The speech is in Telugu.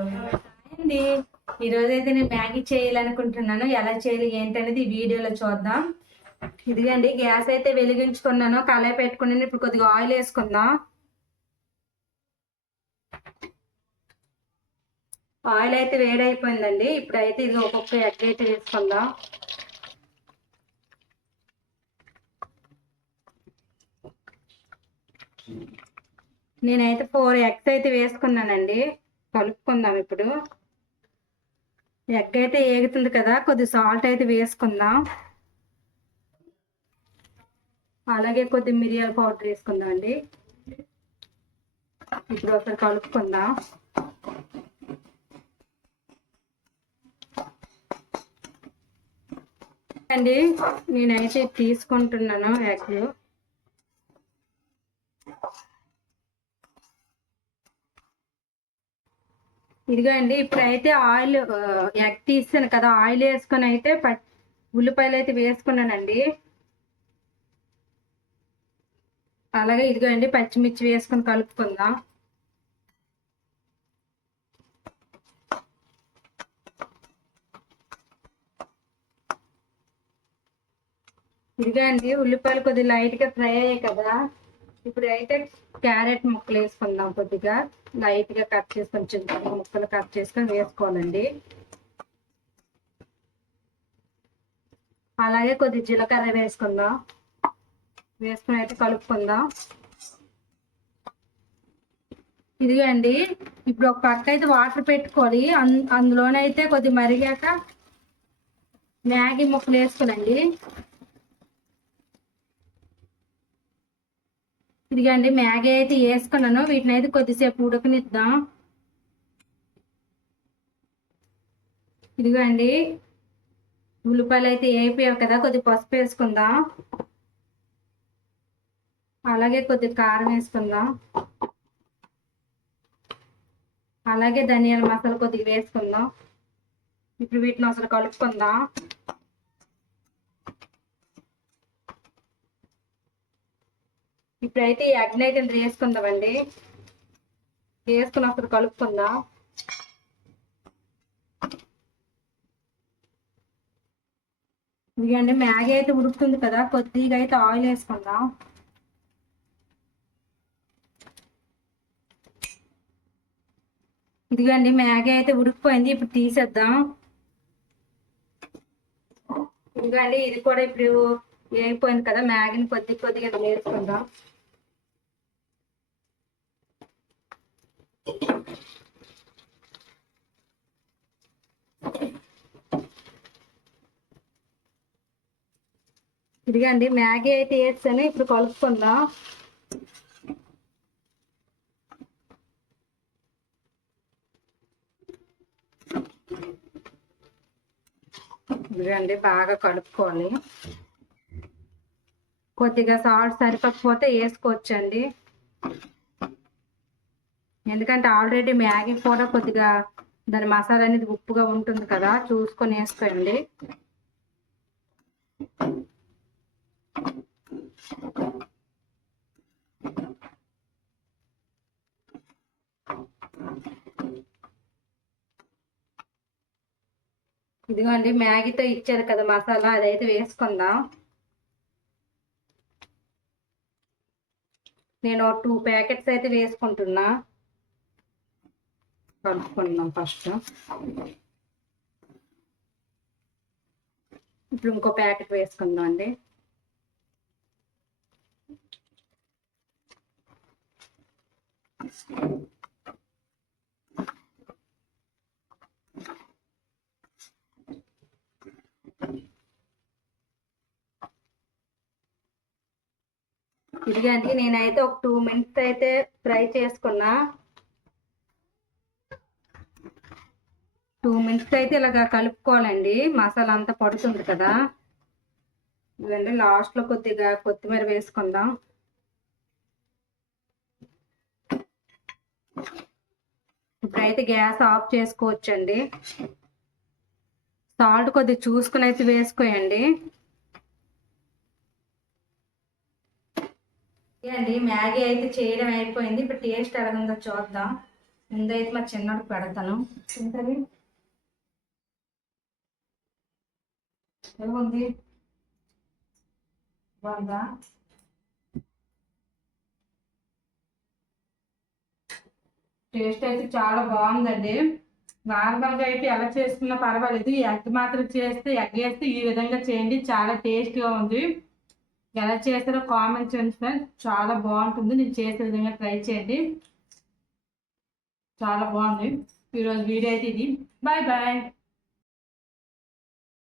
అండి, ఈరోజు అయితే నేను మ్యాగీ చేయాలనుకుంటున్నాను. ఎలా చేయాలి ఏంటనేది ఈ వీడియోలో చూద్దాం. ఇదిగండి, గ్యాస్ అయితే వెలిగించుకున్నాను, కళాయి పెట్టుకున్నాను. ఇప్పుడు కొద్దిగా ఆయిల్ వేసుకుందాం. ఆయిల్ అయితే వేడైపోయిందండి. ఇప్పుడైతే ఇది ఒక్కొక్క ఎగ్ అయితే వేసుకుందాం. నేనైతే 4 ఎగ్స్ అయితే వేసుకున్నానండి. కలుపుకుందాం. ఇప్పుడు ఎగ్ అయితే ఏగుతుంది కదా, కొద్దిగా సాల్ట్ అయితే వేసుకుందాం. అలాగే కొద్ది మిరియాల పౌడర్ వేసుకుందాం అండి. ఇప్పుడు ఒకసారి కలుపుకుందాం. అండి, నేనైతే తీసుకుంటున్నాను ఎగ్. ఇదిగో అండి, ఇప్పుడైతే ఆయిల్ ఎగ్ తీసాను కదా, ఆయిల్ వేసుకొని అయితే ఉల్లిపాయలు అయితే వేసుకున్నానండి. అలాగే ఇదిగో అండి, పచ్చిమిర్చి వేసుకొని కలుపుకుందాం. ఇదిగో అండి, ఉల్లిపాయలు కొద్దిగా లైట్గా ఫ్రై అయ్యాయి కదా, ఇప్పుడు అయితే క్యారెట్ ముక్కలు వేసుకుందాం. కొద్దిగా లైట్గా కట్ చేసుకొని చిన్న ముక్కలు కట్ చేసుకొని వేసుకోవాలండి. అలాగే కొద్ది జీలకర్ర వేసుకుందాం. వేసుకుని అయితే కలుపుకుందాం. ఇదిగో అండి, ఇప్పుడు ఒక పక్క అయితే వాటర్ పెట్టుకోవాలి. అందులోనైతే కొద్ది మరిగాక మ్యాగీ ముక్కలు వేసుకోనండి. ఇదిగండి, మ్యాగీ అయితే వేసుకున్నాను. వీటిని అయితే కొద్దిసేపు ఉడకనిద్దాం. ఇదిగోండి, ఉల్లిపాయలు అయితే వేయిపోయావు కదా, కొద్ది పసుపు వేసుకుందాం. అలాగే కొద్ది కారం వేసుకుందాం. అలాగే ధనియాల మసాలా కొద్దిగా వేసుకుందాం. ఇప్పుడు వీటిని అసలు కలుపుకుందాం. ఇప్పుడైతే ఈ ఎగ్ అయితే వేసుకుందామండి. వేసుకుని అసలు కలుపుకుందాం. ఇదిగండి, మ్యాగీ అయితే ఉడుకుతుంది కదా, కొద్దిగా అయితే ఆయిల్ వేసుకుందాం. ఇదిగండి, మ్యాగీ అయితే ఉడికిపోయింది. ఇప్పుడు తీసేద్దాం. ఇదిగండి, ఇది కూడా ఇప్పుడు వేగిపోయింది కదా, మ్యాగీని కొద్దిగా వేసుకుందాం. ఇదిగండి, మ్యాగీ అయితే వేసాను. ఇప్పుడు కలుపుకుందాం. ఇదిగండి, బాగా కలుపుకోవాలి. కొద్దిగా సాల్ట్ సరిపోకపోతే వేసుకోవచ్చండి. ఎందుకంటే ఆల్రెడీ మ్యాగీ కూడా కొద్దిగా దాని మసాలా అనేది ఉప్పుగా ఉంటుంది కదా, చూసుకొని వేసుకోండి. ఇదిగోండి, మ్యాగీతో ఇచ్చారు కదా మసాలా, అదైతే వేసుకుందాం. నేను 2 ప్యాకెట్స్ అయితే వేసుకుంటున్నా. కలుపుకుందాం ఫస్ట్. ఇప్పుడు ఇంకో ప్యాకెట్ వేసుకుందాం అండి. ఇదిగండి, నేనైతే ఒక 2 మినిట్స్ అయితే ఫ్రై చేసుకున్నా. 2 మినిట్స్ అయితే ఇలాగా కలుపుకోవాలండి. మసాలా అంతా పడుతుంది కదా. ఇదండి, లాస్ట్లో కొద్దిగా కొత్తిమీర వేసుకుందాం. ఇప్పుడైతే గ్యాస్ ఆఫ్ చేసుకోవచ్చండి. సాల్ట్ కొద్దిగా చూసుకుని అయితే వేసుకోయండి. అండి, మ్యాగీ అయితే చేయడం అయిపోయింది. ఇప్పుడు టేస్ట్ ఎలా ఉందో చూద్దాం. ముందైతే మా చిన్నోడికి పెడతాను. తింటది. ఏముంది బాగుందా? టేస్ట్ అయితే చాలా బాగుందండి. నార్మల్గా అయితే ఎలా చేసుకున్నా పర్వాలేదు. ఎగ్ మాత్రం చేస్తే ఎగ్ వేస్తే ఈ విధంగా చేయండి, చాలా టేస్ట్గా ఉంది. ఎలా చేస్తారో కామెంట్ చేయండి ఫ్రెండ్స్. చాలా బాగుంటుంది. నేను చేసే విధంగా ట్రై చేయండి. చాలా బాగుంది. ఈరోజు వీడియో అయితే ఇది. Bye bye.